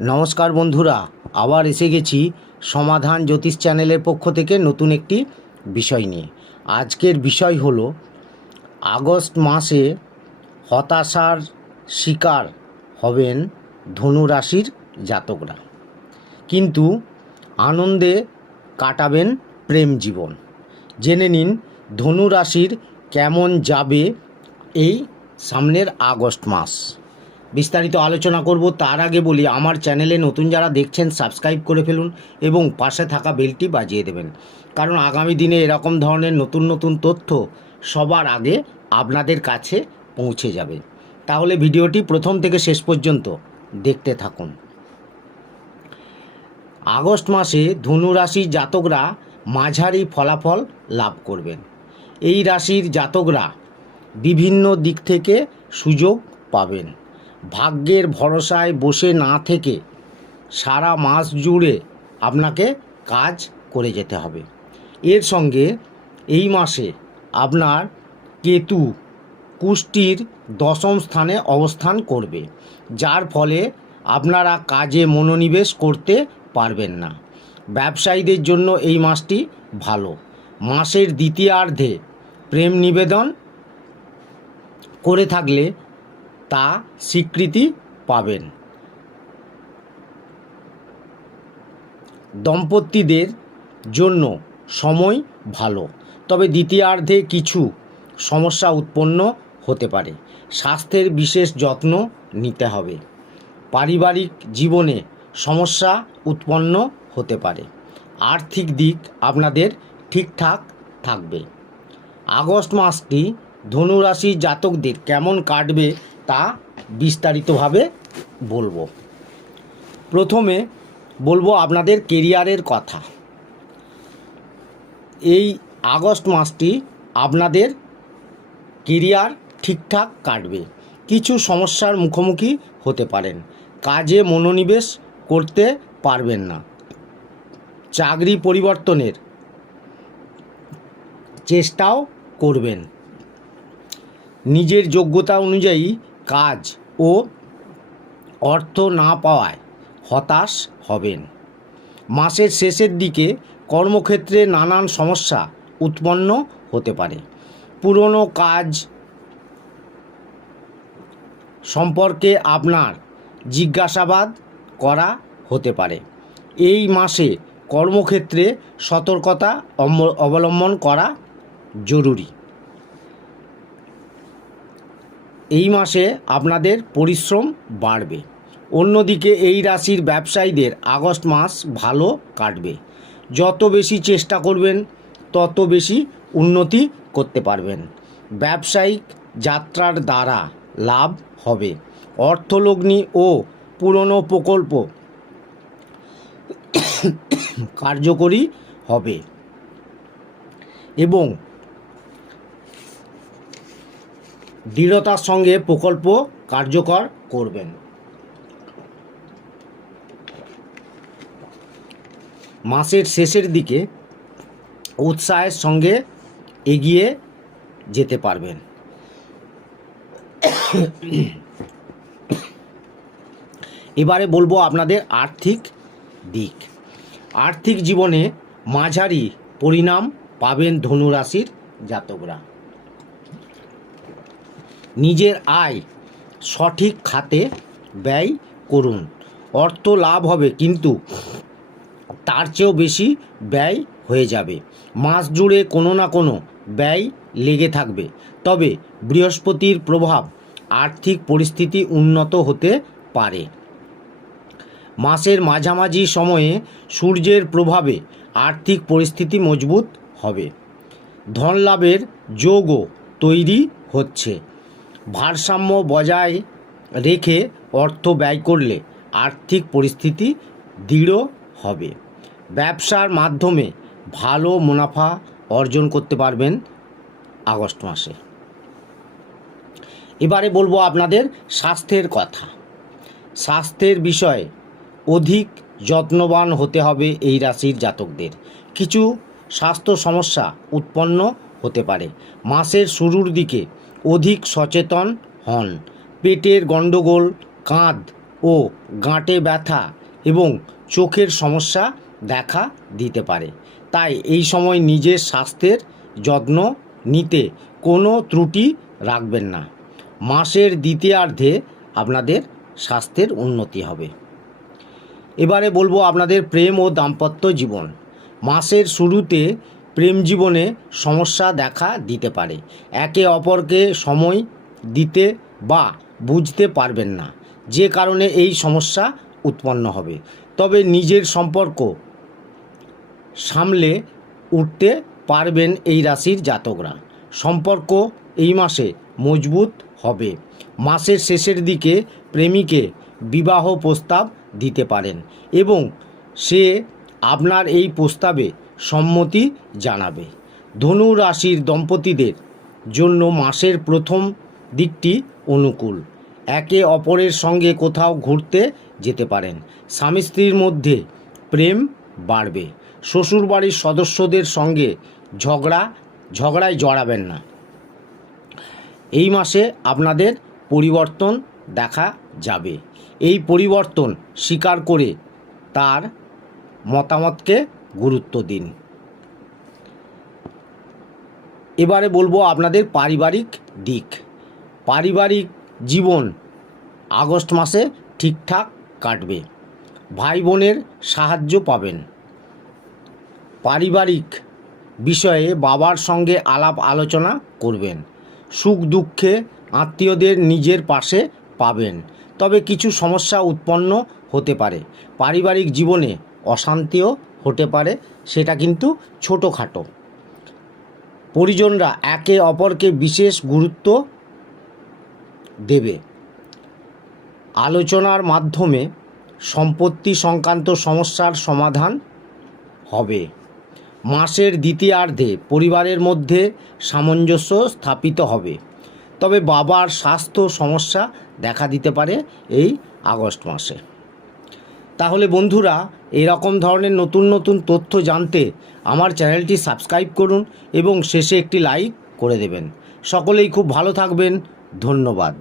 নমস্কার বন্ধুরা, আবার এসে গেছি সমাধান জ্যোতিষ চ্যানেলের পক্ষ থেকে নতুন একটি বিষয় নিয়ে। আজকের বিষয় হলো, আগস্ট মাসে হতাশার শিকার হবেন ধনু রাশির জাতকরা। কিন্তু আনন্দে কাটাবেন প্রেম জীবন। জেনে নিন ধনু রাশির কেমন যাবে এই সামনের আগস্ট মাস। বিস্তারিত আলোচনা করব। তার আগে বলি, আমার চ্যানেলে নতুন যারা দেখছেন, সাবস্ক্রাইব করে ফেলুন এবং পাশে থাকা বেলটি বাজিয়ে দেবেন। কারণ আগামী দিনে এরকম ধরনের নতুন নতুন তথ্য সবার আগে আপনাদের কাছে পৌঁছে যাবে। তাহলে ভিডিওটি প্রথম থেকে শেষ পর্যন্ত দেখতে থাকুন। আগস্ট মাসে ধনু রাশির জাতকরা মাঝারি ফলাফল লাভ করবেন। এই রাশির জাতকরা বিভিন্ন দিক থেকে সুযোগ পাবেন। ভাগ্যের ভরসায় বসে না থেকে সারা মাস জুড়ে আপনাকে কাজ করে যেতে হবে। এর সঙ্গে এই মাসে আপনার কেতু কুষ্টির দশম স্থানে অবস্থান করবে, যার ফলে আপনারা কাজে মনোনিবেশ করতে পারবেন না। ব্যবসায়ীদের জন্য এই মাসটি ভালো। মাসের দ্বিতীয়ার্ধে প্রেম নিবেদন করে থাকলে তা স্বীকৃতি পাবেন। দম্পতিদের জন্য সময় ভালো, তবে দ্বিতীয়ার্ধে কিছু সমস্যা উৎপন্ন হতে পারে। স্বাস্থ্যের বিশেষ যত্ন নিতে হবে। পারিবারিক জীবনে সমস্যা উৎপন্ন হতে পারে। আর্থিক দিক আপনাদের ঠিকঠাক থাকবে। আগস্ট মাসটি ধনুরাশি জাতকদের কেমন কাটবে তা বিস্তারিতভাবে বলব। প্রথমে বলব আপনাদের কেরিয়ারের কথা। এই আগস্ট মাসটি আপনাদের কেরিয়ার ঠিকঠাক কাটবে। কিছু সমস্যার মুখোমুখি হতে পারেন। কাজে মনোনিবেশ করতে পারবেন না। চাকরি পরিবর্তনের চেষ্টাও করবেন। নিজের যোগ্যতা অনুযায়ী কাজ ও অর্থ না পাওয়ায় হতাশ হবেন। মাসের শেষের দিকে কর্মক্ষেত্রে নানান সমস্যা উৎপন্ন হতে পারে। পুরনো কাজ সম্পর্কে আপনার জিজ্ঞাসাবাদ করা হতে পারে। এই মাসে কর্মক্ষেত্রে সতর্কতা অবলম্বন করা জরুরি। এই মাসে আপনাদের পরিশ্রম বাড়বে। অন্যদিকে এই রাশির ব্যবসায়ীদের আগস্ট মাস ভালো কাটবে। যত বেশি চেষ্টা করবেন, তত বেশি উন্নতি করতে পারবেন। ব্যবসায়িক যাত্রার দ্বারা লাভ হবে। অর্থলগ্নি ও পুরনো প্রকল্প কার্যকরী হবে। এবং দৃঢ়তার সঙ্গে প্রকল্প কার্যকর করবেন। মাসের শেষের দিকে উৎসাহের সঙ্গে এগিয়ে যেতে পারবেন। এবারে বলব আপনাদের আর্থিক দিক। আর্থিক জীবনে মাঝারি পরিণাম পাবেন ধনুরাশির জাতকরা। নিজের আয় সঠিক খাতে ব্যয় করুন। অর্থ লাভ হবে, কিন্তু তার চেয়েও বেশি ব্যয় হয়ে যাবে। মাস জুড়ে কোনো না কোনো ব্যয় লেগে থাকবে। তবে বৃহস্পতির প্রভাব আর্থিক পরিস্থিতি উন্নত হতে পারে। মাসের মাঝামাঝি সময়ে সূর্যের প্রভাবে আর্থিক পরিস্থিতি মজবুত হবে। ধন লাভের যোগও তৈরি হচ্ছে। ভারসাম্য বজায় রেখে অর্থ ব্যয় করলে আর্থিক পরিস্থিতি দৃঢ় হবে। ব্যবসার মাধ্যমে ভালো মুনাফা অর্জন করতে পারবেন আগস্ট মাসে। এবারে বলব আপনাদের স্বাস্থ্যের কথা। স্বাস্থ্যের বিষয়ে অধিক যত্নবান হতে হবে এই রাশির জাতকদের। কিছু স্বাস্থ্য সমস্যা উৎপন্ন হতে পারে। মাসের শুরুর দিকে অধিক সচেতন হন। পেটের গণ্ডগোল, কাঁধ ও গাঁটে ব্যথা এবং চোখের সমস্যা দেখা দিতে পারে। তাই এই সময় নিজের স্বাস্থ্যের যত্ন নিতে কোনো ত্রুটি রাখবেন না। মাসের দ্বিতীয়ার্ধে আপনাদের স্বাস্থ্যের উন্নতি হবে। এবারে বলব আপনাদের প্রেম ও দাম্পত্য জীবন। মাসের শুরুতে প্রেম জীবনে সমস্যা দেখা দিতে পারে। একে অপরকে সময় দিতে বা বুঝতে পারবেন না। যে কারণে এই সমস্যা উৎপন্ন হবে। তবে নিজের সম্পর্ক সামলে উঠতে পারবেন এই রাশির জাতকরা। সম্পর্ক এই মাসে মজবুত হবে। মাসের শেষের দিকে প্রেমিকে বিবাহ প্রস্তাব দিতে পারেন এবং সে আপনার এই প্রস্তাবে সম্মতি জানাবে। ধনু রাশির দম্পতিদের জন্য মাসের প্রথম দিকটি অনুকূল। একে অপরের সঙ্গে কোথাও ঘুরতে যেতে পারেন। স্বামী স্ত্রীর মধ্যে প্রেম বাড়বে। শ্বশুরবাড়ির সদস্যদের সঙ্গে ঝগড়া, ঝগড়ায় জড়াবেন না। এই মাসে আপনাদের পরিবর্তন দেখা যাবে। এই পরিবর্তন স্বীকার করে তার মতামতকে গুরুত্ব দিন। এবারে বলব আপনাদের পারিবারিক দিক। পারিবারিক জীবন আগস্ট মাসে ঠিকঠাক কাটবে। ভাই বোনের সাহায্য পাবেন। পারিবারিক বিষয়ে বাবার সঙ্গে আলাপ আলোচনা করবেন। সুখ দুঃখে আত্মীয়দের নিজের পাশে পাবেন। তবে কিছু সমস্যা উৎপন্ন হতে পারে। পারিবারিক জীবনে অশান্তিও হতে পারে, সেটা কিন্তু ছোটোখাটো। পরিজনরা একে অপরকে বিশেষ গুরুত্ব দেবে। আলোচনার মাধ্যমে সম্পত্তি সংক্রান্ত সমস্যার সমাধান হবে। মাসের দ্বিতীয়ার্ধে পরিবারের মধ্যে সামঞ্জস্য স্থাপিত হবে। তবে বাবার স্বাস্থ্য সমস্যা দেখা দিতে পারে এই আগস্ট মাসে। তাহলে বন্ধুরা, এরকম ধরনের নতুন নতুন তথ্য জানতে আমার চ্যানেলটি সাবস্ক্রাইব করুন এবং শেষে একটি লাইক করে দেবেন। সকলেই খুব ভালো থাকবেন। ধন্যবাদ।